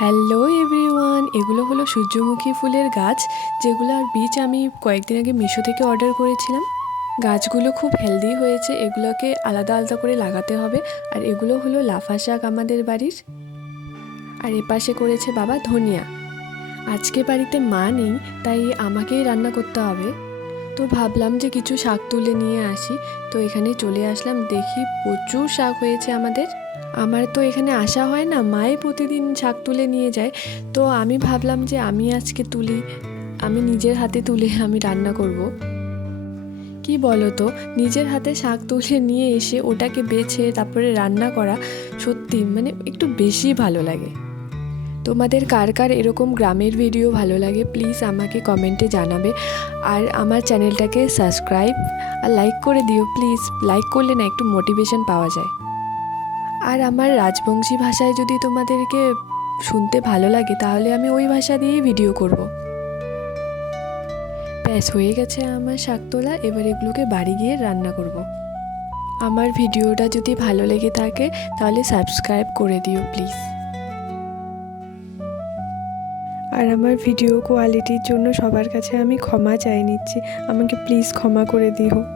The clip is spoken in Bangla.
হ্যালো এভরিওয়ান, এগুলো হলো সূর্যমুখী ফুলের গাছ, যেগুলোর বীজ আমি কয়েকদিন আগে মিশো থেকে অর্ডার করেছিলাম। গাছগুলো খুব হেলদি হয়েছে, এগুলোকে আলাদা আলাদা করে লাগাতে হবে। আর এগুলো হলো লাফা শাক আমাদের বাড়ির। আর এপাশে করেছে বাবা ধনিয়া। আজকে বাড়িতে মা নেই, তাই আমাকেই রান্না করতে হবে। তো ভাবলাম যে কিছু শাক তুলে নিয়ে আসি। তো এখানে চলে আসলাম, দেখি প্রচুর শাক হয়েছে আমাদের। আমার তো এখানে আসা হয় না, মাই প্রতিদিন শাক তুলে নিয়ে যায়। তো আমি ভাবলাম যে আমি আজকে তুলি, আমি নিজের হাতে তুলে আমি রান্না করব। কি বলো তো, নিজের হাতে শাক তুলে নিয়ে এসে ওটাকে বেছে তারপরে রান্না করা সত্যি মানে একটু বেশি ভালো লাগে। তোমাদের কার কার এরকম গ্রামের ভিডিও ভালো লাগে প্লিজ আমাকে কমেন্টে জানাবে। আর আমার চ্যানেলটাকে সাবস্ক্রাইব আর লাইক করে দিও প্লিজ। লাইক করলে না একটু মোটিভেশন পাওয়া যায়। আর আমার রাজবংশী ভাষায় যদি তোমাদেরকে শুনতে ভালো লাগে তাহলে আমি ওই ভাষা দিয়েই ভিডিও করব। ব্যাস হয়ে গেছে আমার শাক তোলা, এবার এগুলোকে বাড়ি গিয়ে রান্না করব। আমার ভিডিওটা যদি ভালো লেগে থাকে তাহলে সাবস্ক্রাইব করে দিও প্লিজ। আর আমার ভিডিও কোয়ালিটির জন্য সবার কাছে আমি ক্ষমা চাই নিচ্ছি, আমাকে প্লিজ ক্ষমা করে দিও।